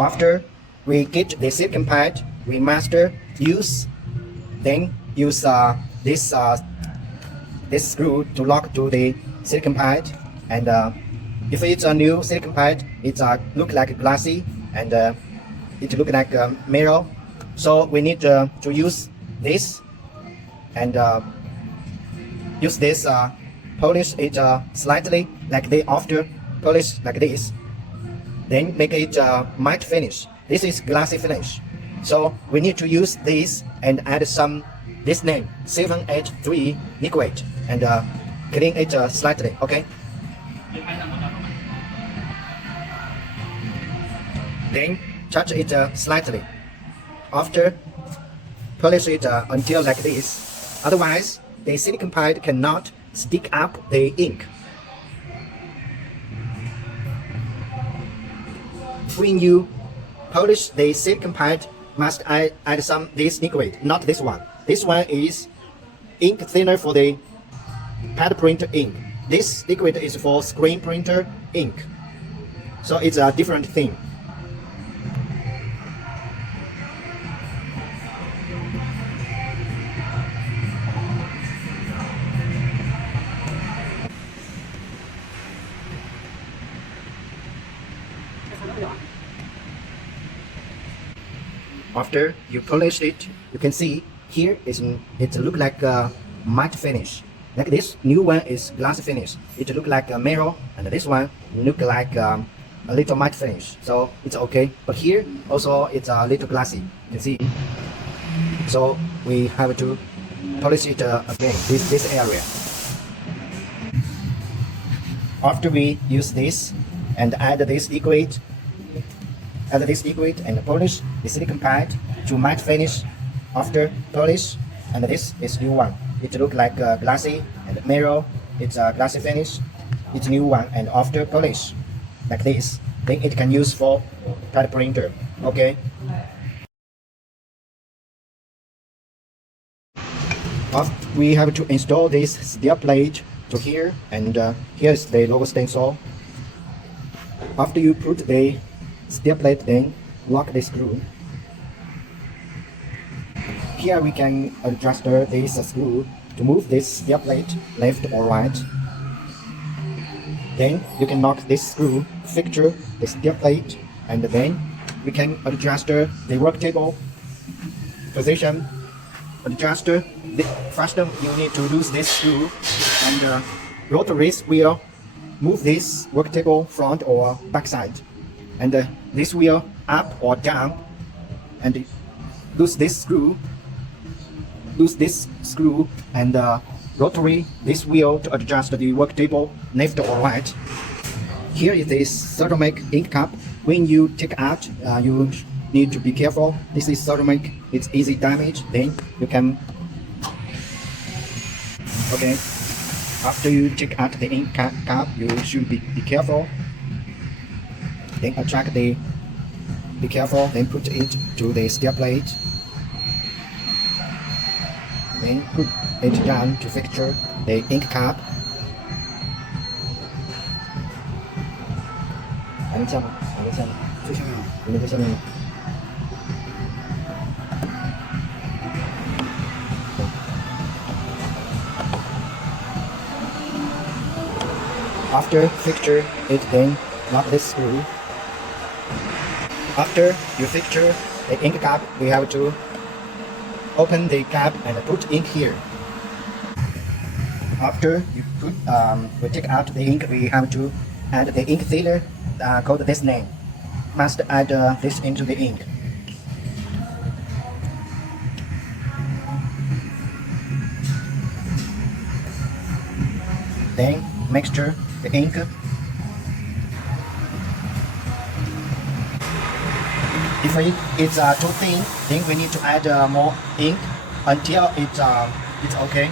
After we get the silicon pad, we must use this screw to lock to the silicon pad. And if it's a new silicon pad, it look like glassy and it look like a mirror. So we need to use this and use this polish it slightly like the after polish like this, then make it matte finish. This is glassy finish, so we need to use this and add some this name 7H3 liquid and clean it slightly. Okay, then touch it slightly. After polish it until like this, otherwise the silicon pad cannot stick up the ink. When you polish the silicon pad, must add some this liquid, not this one. This one is ink thinner for the pad printer ink. This liquid is for screen printer ink. So it's a different thing. After you polish it, you can see here it look like a matte finish. Like this new one is glass finish. It look like a mirror, and this one look like a little matte finish. So it's okay. But here also it's a little glassy. You can see. So we have to polish it again. This area. After we use this and add this liquid and polish the silicon pad to matte finish. After polish, and this is new one. It look like glassy and mirror. It's a glassy finish. It's new one, and after polish like this, then it can use for pad printer. Okay. After we have to install this steel plate to here, and here's the logo stencil. After you put the steel plate, then lock the screw. Here we can adjust this screw to move this steel plate left or right. Then you can lock this screw, fixture the steel plate, and then we can adjust the work table position. First you need to lose this screw, and rotary wheel move this work table front or back side, and this wheel up or down, and lose this screw and rotary this wheel to adjust the work table left or right. Here is this ceramic ink cup. When you take out, you need to be careful. This is ceramic, it's easy damage. Then you can, okay, after you take out the ink cup, you should be careful. Then attract be careful, then put it to the steel plate. Then put it down to fixture the ink cap. After fixture it, then lock this screw. After you fixture the ink cap, we have to open the cap and put ink here. After you put, we take out the ink, we have to add the ink filler called this name. Must add this into the ink. Then mixture the ink. If it's too thin, then we need to add more ink until it's okay.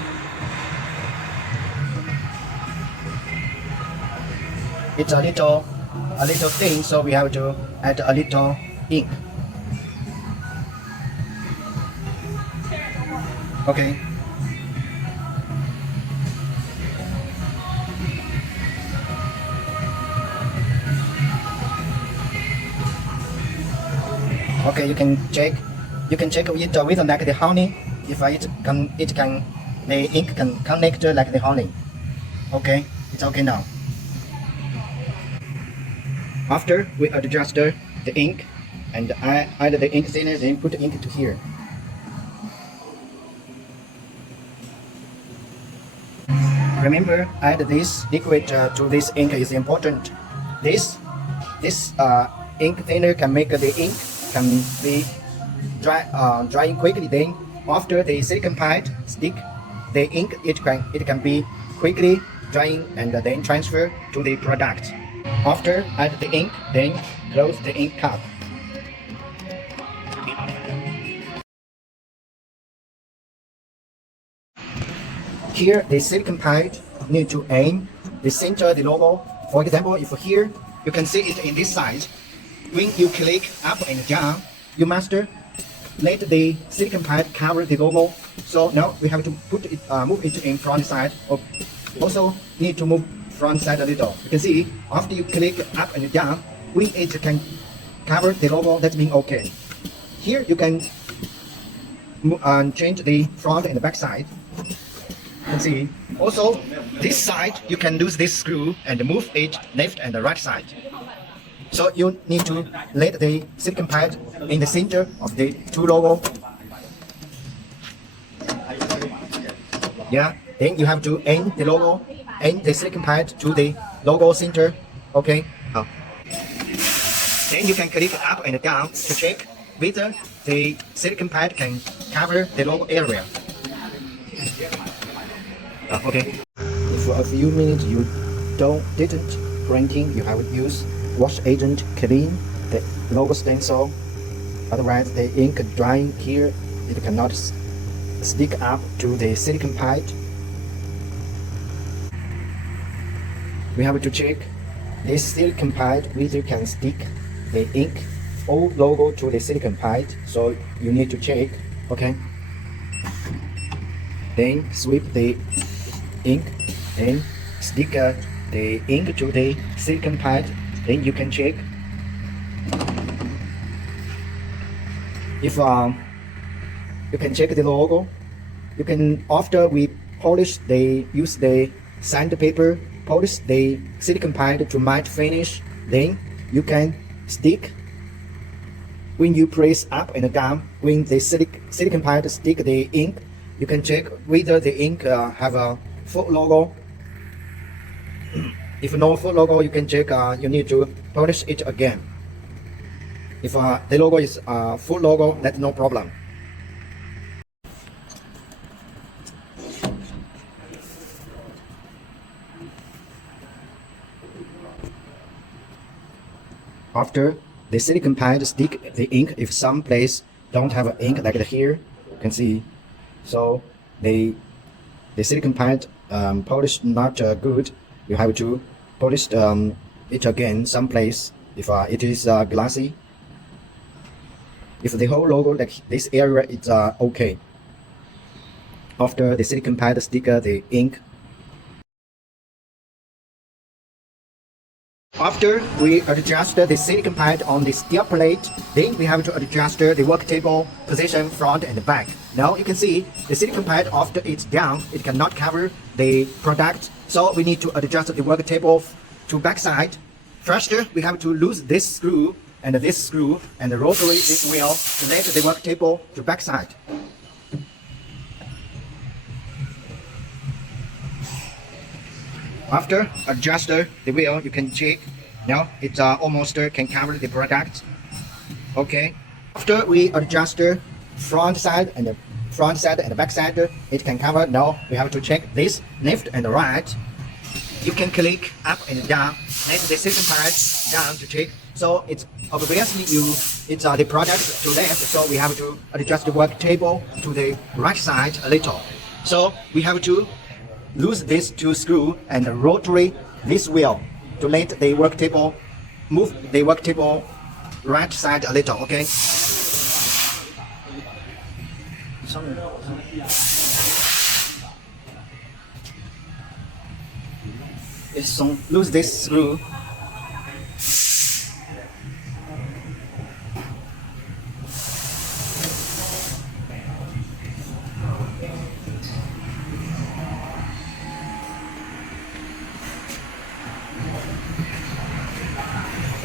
It's a little thin, so we have to add a little ink. Okay. Okay, you can check it with like the honey. If the ink can connect like the honey. Okay, it's okay now. After we adjust the ink and add the ink thinner, then put the ink to here. Remember, add this liquid to this ink is important. This ink thinner can make the ink can be drying quickly. Then after the silicon pad stick the ink, it can be quickly drying and then transfer to the product. After add the ink, then close the ink cap. Here, the silicon pad need to aim the center the logo. For example, if here you can see it in this side, when you click up and down, you must let the silicon pad cover the logo. So now we have to move it in front side. Also need to move front side a little. You can see after you click up and down, when it can cover the logo, that means okay. Here you can change the front and the back side. You can see. Also, this side you can use this screw and move it left and the right side. So you need to let the silicon pad in the center of the two logo. Yeah. Then you have to aim the logo, aim the silicon pad to the logo center. Okay. Then you can click up and down to check whether the silicon pad can cover the logo area. Okay. If for a few minutes you didn't printing, you have to use wash agent clean the logo stencil. Otherwise, the ink drying here, it cannot stick up to the silicon pad. We have to check this silicon pad whether can stick the ink or logo to the silicon pad. So you need to check. Okay. Then sweep the ink and stick the ink to the silicon pad. Then you can check if you can check the logo. You can, after we use the sandpaper, polish the silicon pad to matte finish. Then you can stick. When you press up and down, when the silicon pad stick the ink, you can check whether the ink have a full logo. If no full logo, you can check. You need to polish it again. If the logo is full logo, that's no problem. After the silicon pad stick the ink, if some place don't have ink like here, you can see. So the silicon pad polish not good. You have to polish it again some place if it is glassy. If the whole logo like this area is okay. After the silicon pad sticker the ink. After we adjust the silicon pad on the steel plate, then we have to adjust the work table position front and back. Now you can see the silicon pad after it's down, it cannot cover the product. So we need to adjust the work table to back side. First, we have to lose this screw and rotary this wheel to let the work table to back side. After adjust the wheel, you can check. Now it's almost can cover the product. Okay. After we adjust the front side and the back side, it can cover. Now we have to check this left and right. You can click up and down, let the silicon pad down to check. So it's obviously it's the product to left. So we have to adjust the work table to the right side a little. So we have to lose these two screws and rotary this wheel to let the work table move the work table right side a little. Okay. So lose this screw.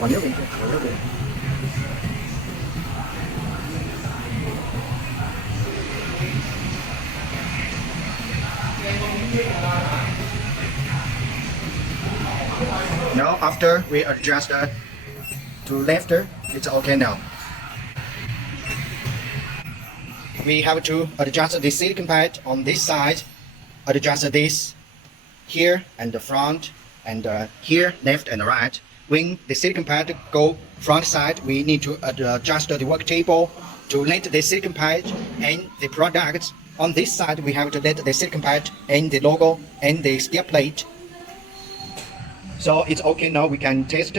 Còn nước bình thường, còn nước bình. Now after we adjust to left, it's okay now. We have to adjust the silicon pad on this side, adjust this here and the front, and here left and right. When the silicon pad go front side, we need to adjust the work table to let the silicon pad and the product. On this side, we have to let the silicon pad and the logo and the steel plate. So it's okay now, we can test